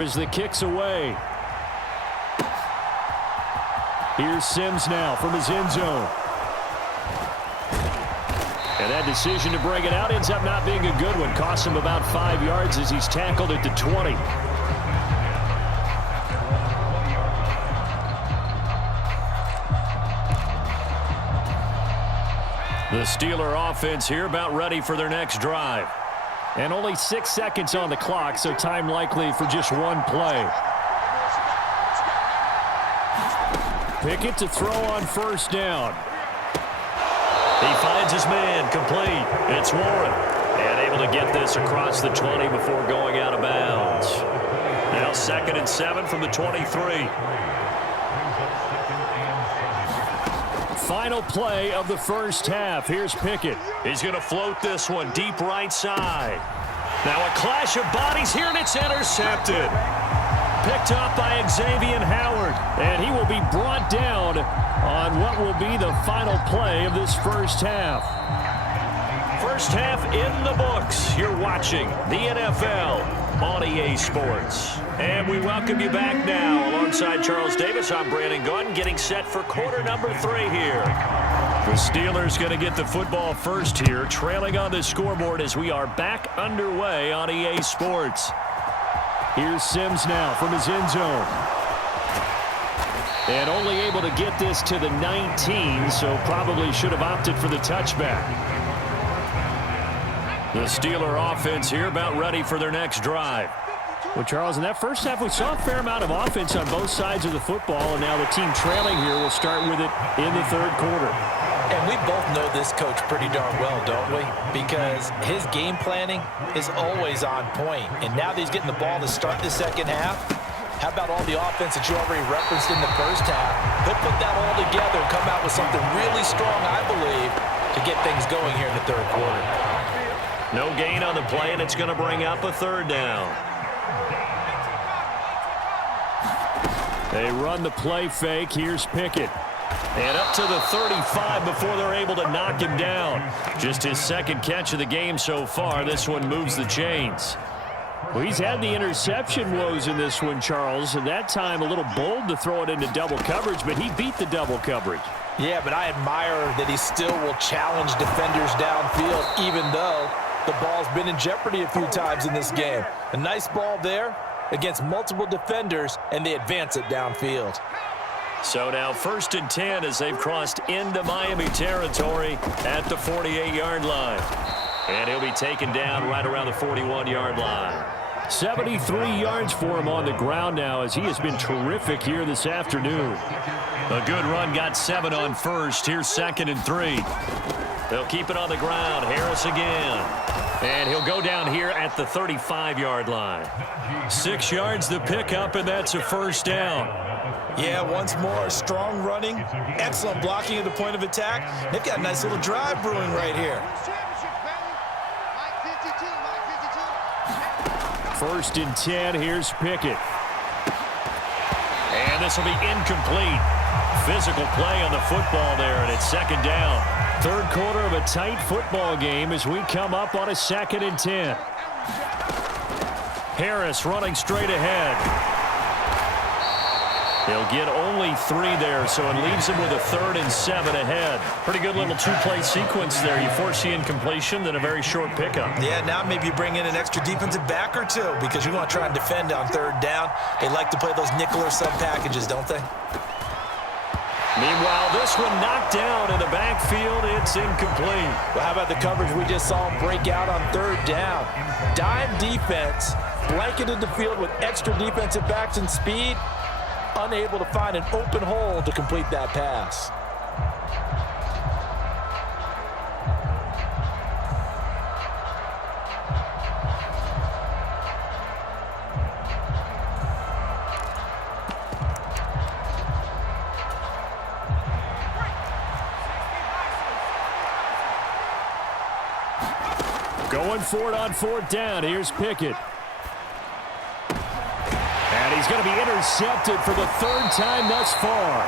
As the kick's away. Here's Sims now from his end zone. And that decision to bring it out ends up not being a good one. Costs him about 5 yards as he's tackled at the 20. The Steeler offense here about ready for their next drive. And only 6 seconds on the clock, so time likely for just one play. Pickett to throw on first down. He finds his man, complete. It's Warren. And able to get this across the 20 before going out of bounds. Now 2nd and 7 from the 23. Final play of the first half. Here's Pickett. He's going to float this one deep right side. Now a clash of bodies here, and it's intercepted. Picked up by Xavier Howard, and he will be brought down on what will be the final play of this first half. First half in the books. You're watching the NFL on EA Sports. And we welcome you back now. Alongside Charles Davis, I'm Brandon Gordon, getting set for quarter number 3 here. The Steelers going to get the football first here, trailing on the scoreboard as we are back underway on EA Sports. Here's Sims now from his end zone. And only able to get this to the 19, so probably should have opted for the touchback. The Steeler offense here about ready for their next drive. Well, Charles, in that first half, we saw a fair amount of offense on both sides of the football, and now the team trailing here will start with it in the third quarter. And we both know this coach pretty darn well, don't we? Because his game planning is always on point. And now that he's getting the ball to start the second half, how about all the offense that you already referenced in the first half? He'll put that all together and come out with something really strong, I believe, to get things going here in the third quarter. No gain on the play, and it's going to bring up a third down. They run the play fake. Here's Pickett. And up to the 35 before they're able to knock him down. Just his second catch of the game so far. This one moves the chains. Well, he's had the interception woes in this one, Charles, and that time a little bold to throw it into double coverage, but he beat the double coverage. Yeah, but I admire that he still will challenge defenders downfield, even though the ball's been in jeopardy a few times in this game. A nice ball there against multiple defenders, and they advance it downfield. So now 1st and 10 as they've crossed into Miami territory at the 48-yard line. And he'll be taken down right around the 41-yard line. 73 yards for him on the ground now as he has been terrific here this afternoon. A good run, got 7 on first. Here's 2nd and 3. They'll keep it on the ground. Harris again. And he'll go down here at the 35-yard line. 6 yards the pickup, and that's a first down. Yeah, once more, strong running, excellent blocking at the point of attack. They've got a nice little drive brewing right here. 1st and 10, here's Pickett. And this will be incomplete. Physical play on the football there, and it's 2nd down. Third quarter of a tight football game as we come up on a 2nd and 10. Harris running straight ahead. He'll get only 3 there, so it leaves him with a 3rd and 7 ahead. Pretty good little 2-play sequence there. You force the incompletion, then a very short pickup. Yeah, now maybe you bring in an extra defensive back or two because you want to try and defend on 3rd down. They like to play those nickel or sub packages, don't they? Meanwhile, this one knocked down in the backfield. It's incomplete. Well, how about the coverage we just saw him break out on 3rd down? Dime defense, blanketed the field with extra defensive backs and speed. Unable to find an open hole to complete that pass. Going for it on 4th down. Here's Pickett. And he's going to be intercepted for the 3rd time thus far.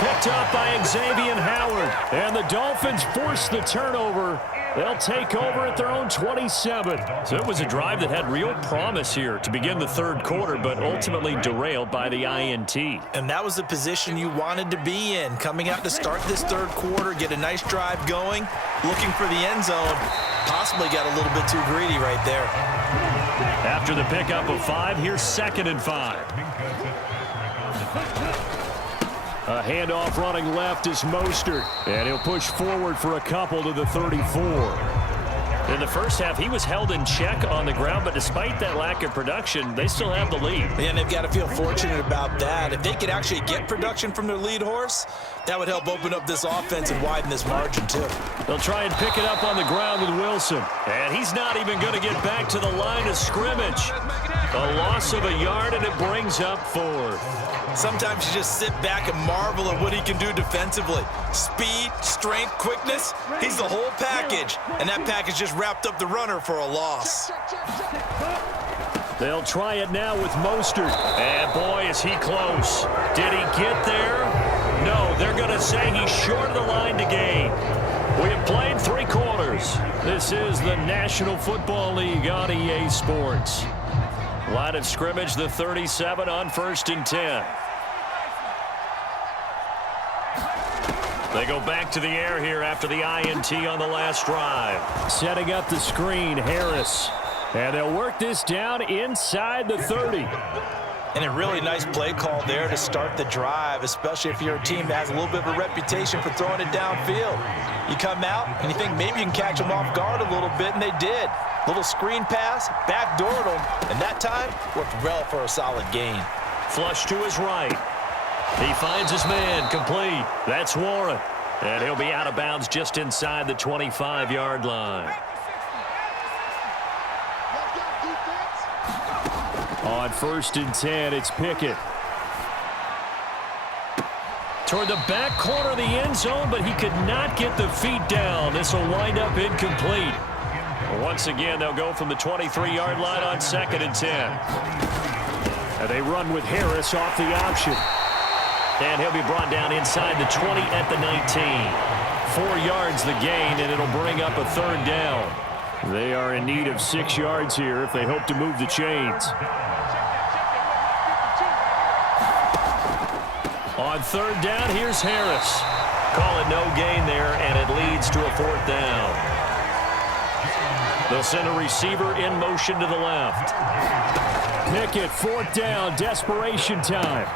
Picked up by Xavier Howard. And the Dolphins force the turnover. They'll take over at their own 27. So it was a drive that had real promise here to begin the third quarter, but ultimately derailed by the INT. And that was the position you wanted to be in. Coming out to start this third quarter, get a nice drive going, looking for the end zone. Possibly got a little bit too greedy right there. After the pickup of 5, here's 2nd and 5. A handoff running left is Mostert, and he'll push forward for a couple to the 34. In the first half, he was held in check on the ground, but despite that lack of production, they still have the lead. And they've got to feel fortunate about that. If they could actually get production from their lead horse, that would help open up this offense and widen this margin, too. They'll try and pick it up on the ground with Wilson. And he's not even going to get back to the line of scrimmage. A loss of a yard, and it brings up 4th. Sometimes you just sit back and marvel at what he can do defensively. Speed, strength, quickness, he's the whole package. And that package just wrapped up the runner for a loss. They'll try it now with Mostert. And boy, is he close. Did he get there? No, they're going to say he's short of the line to gain. We have played 3 quarters. This is the National Football League on EA Sports. Line of scrimmage, the 37 on 1st and 10. They go back to the air here after the INT on the last drive. Setting up the screen, Harris. And they'll work this down inside the 30. And a really nice play call there to start the drive, especially if you're a team that has a little bit of a reputation for throwing it downfield. You come out and you think maybe you can catch them off guard a little bit, and they did. Little screen pass, backdoored them, and that time worked well for a solid gain. Flush to his right. He finds his man, complete. That's Warren. And he'll be out of bounds just inside the 25-yard line. On 1st and 10, it's Pickett. Toward the back corner of the end zone, but he could not get the feet down. This will wind up incomplete. Once again, they'll go from the 23-yard line on 2nd and 10. And they run with Harris off the option. And he'll be brought down inside the 20 at the 19. 4 yards the gain, and it'll bring up a 3rd down. They are in need of 6 yards here if they hope to move the chains. On 3rd down, here's Harris. Call it no gain there, and it leads to a 4th down. They'll send a receiver in motion to the left. Pickett, 4th down, desperation time.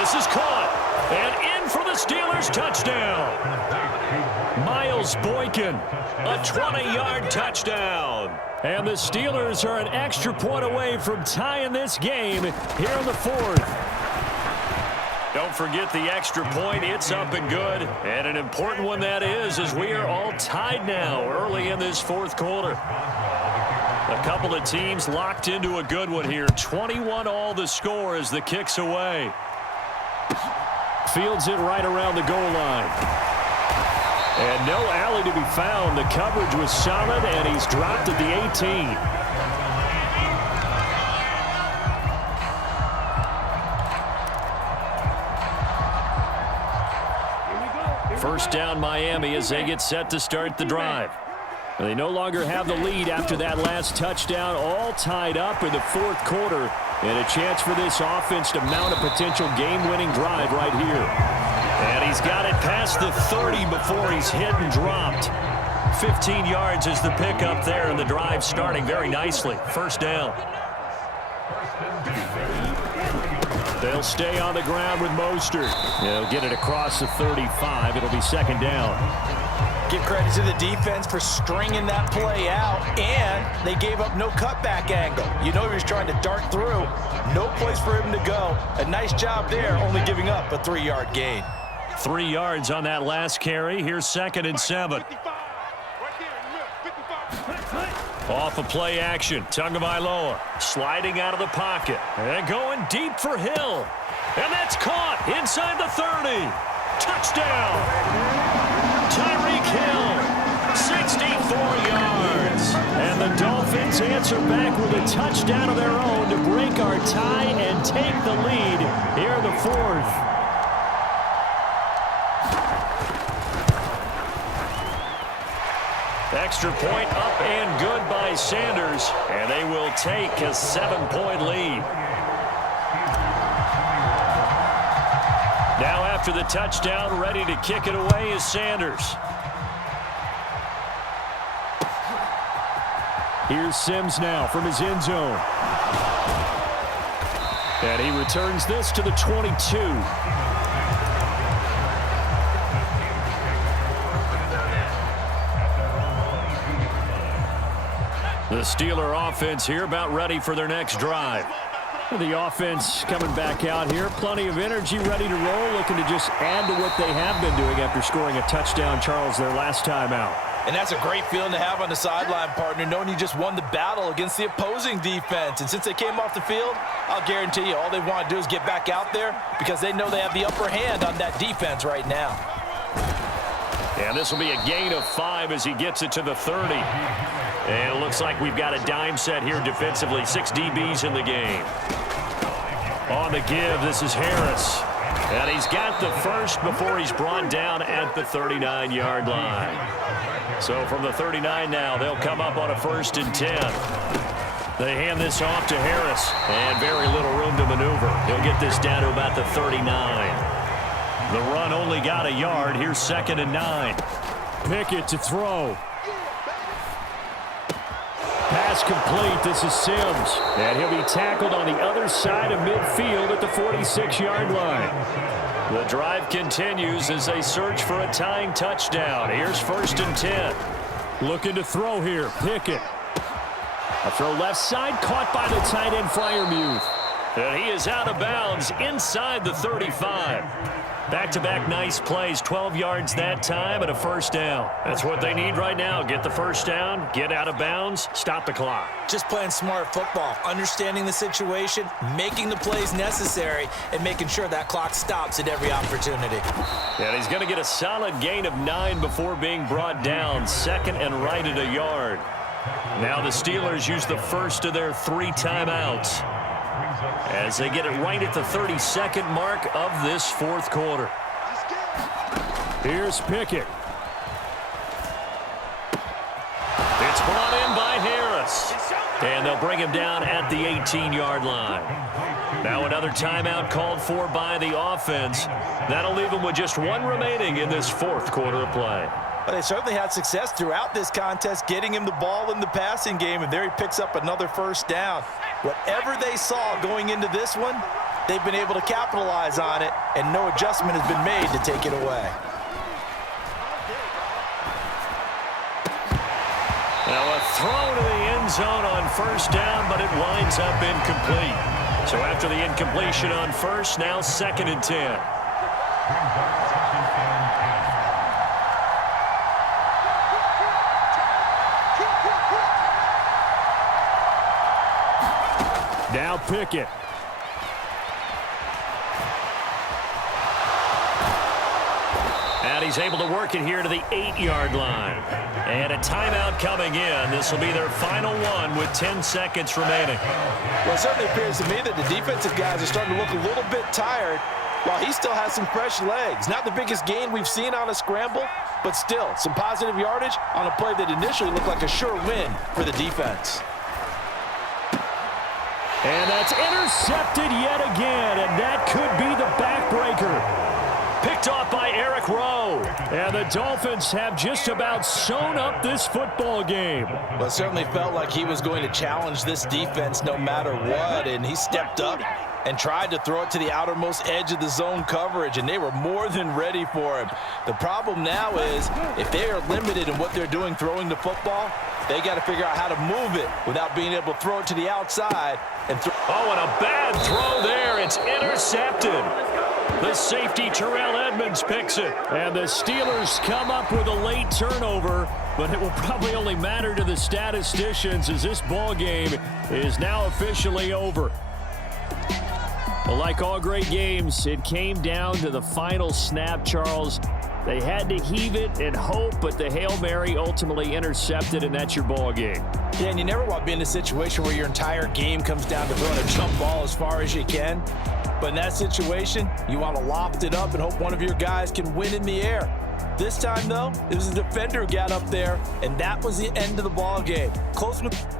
This is caught, and in for the Steelers touchdown. Miles Boykin, a 20-yard touchdown. And the Steelers are an extra point away from tying this game here in the 4th. Don't forget the extra point. It's up and good. And an important one that is, as we are all tied now early in this 4th quarter. A couple of teams locked into a good one here. 21 all the score as the kick's away. Fields it right around the goal line. And no alley to be found. The coverage was solid, and he's dropped at the 18. First down Miami as they get set to start the drive. They no longer have the lead after that last touchdown, all tied up in the 4th quarter, and a chance for this offense to mount a potential game-winning drive right here. And he's got it past the 30 before he's hit and dropped. 15 yards is the pickup there, and the drive starting very nicely. First down. They'll stay on the ground with Mostert. They'll get it across the 35. It'll be 2nd down. Give credit to the defense for stringing that play out, and they gave up no cutback angle. You know he was trying to dart through. No place for him to go. A nice job there, only giving up a 3-yard gain. 3 yards on that last carry. Here's 2nd and 7. Off of play action. Tagovailoa sliding out of the pocket. And going deep for Hill. And that's caught inside the 30. Touchdown. Tyreek Hill. 64 yards. And the Dolphins answer back with a touchdown of their own to break our tie and take the lead here in the 4th. Extra point up and good by Sanders, and they will take a 7-point lead. Now after the touchdown, ready to kick it away is Sanders. Here's Sims now from his end zone. And he returns this to the 22. The Steeler offense here about ready for their next drive. The offense coming back out here. Plenty of energy, ready to roll, looking to just add to what they have been doing after scoring a touchdown, Charles, their last time out. And that's a great feeling to have on the sideline, partner, knowing you just won the battle against the opposing defense. And since they came off the field, I'll guarantee you all they want to do is get back out there because they know they have the upper hand on that defense right now. And this will be a gain of 5 as he gets it to the 30. And it looks like we've got a dime set here defensively. 6 DBs in the game. On the give, this is Harris. And he's got the first before he's brought down at the 39-yard line. So from the 39 now, they'll come up on a 1st and 10. They hand this off to Harris. And very little room to maneuver. He'll get this down to about the 39. The run only got a yard. Here's 2nd and 9. Pickett to throw. Pass complete. This is Sims. And he'll be tackled on the other side of midfield at the 46-yard line. The drive continues as they search for a tying touchdown. Here's 1st and 10. Looking to throw here. Pickett. A throw left side, caught by the tight end Freiermuth. And he is out of bounds inside the 35. Back-to-back nice plays, 12 yards that time and a 1st down. That's what they need right now. Get the 1st down, get out of bounds, stop the clock. Just playing smart football, understanding the situation, making the plays necessary, and making sure that clock stops at every opportunity. And he's going to get a solid gain of 9 before being brought down. 2nd and right at a yard. Now the Steelers use the first of their 3 timeouts as they get it right at the 32nd mark of this 4th quarter. Here's Pickett. It's brought in by Harris. And they'll bring him down at the 18-yard line. Now another timeout called for by the offense. That'll leave them with just 1 remaining in this 4th quarter of play. Well, they certainly had success throughout this contest, getting him the ball in the passing game, and there he picks up another 1st down. Whatever they saw going into this one, they've been able to capitalize on it, and no adjustment has been made to take it away. Now a throw to the end zone on 1st down, but it winds up incomplete. So after the incompletion on 1st, now 2nd and 10. Now Pickett. And he's able to work it here to the 8-yard line. And a timeout coming in. This will be their final one with 10 seconds remaining. Well, it certainly appears to me that the defensive guys are starting to look a little bit tired while he still has some fresh legs. Not the biggest gain we've seen on a scramble, but still some positive yardage on a play that initially looked like a sure win for the defense. And that's intercepted yet again, and that could be the backbreaker. Picked off by Eric Rowe. And the Dolphins have just about sewn up this football game. Well, it certainly felt like he was going to challenge this defense no matter what, and he stepped up and tried to throw it to the outermost edge of the zone coverage, and they were more than ready for him. The problem now is if they are limited in what they're doing throwing the football, they got to figure out how to move it without being able to throw it to the outside. And oh, and a bad throw there. It's intercepted. The safety, Terrell Edmonds, picks it. And the Steelers come up with a late turnover, but it will probably only matter to the statisticians as this ball game is now officially over. Well, like all great games, it came down to the final snap, Charles. They had to heave it and hope, but the Hail Mary ultimately intercepted, and that's your ball game. Yeah, and you never want to be in a situation where your entire game comes down to throwing a jump ball as far as you can. But in that situation, you want to loft it up and hope one of your guys can win in the air. This time, though, it was a defender who got up there, and that was the end of the ball game. Close with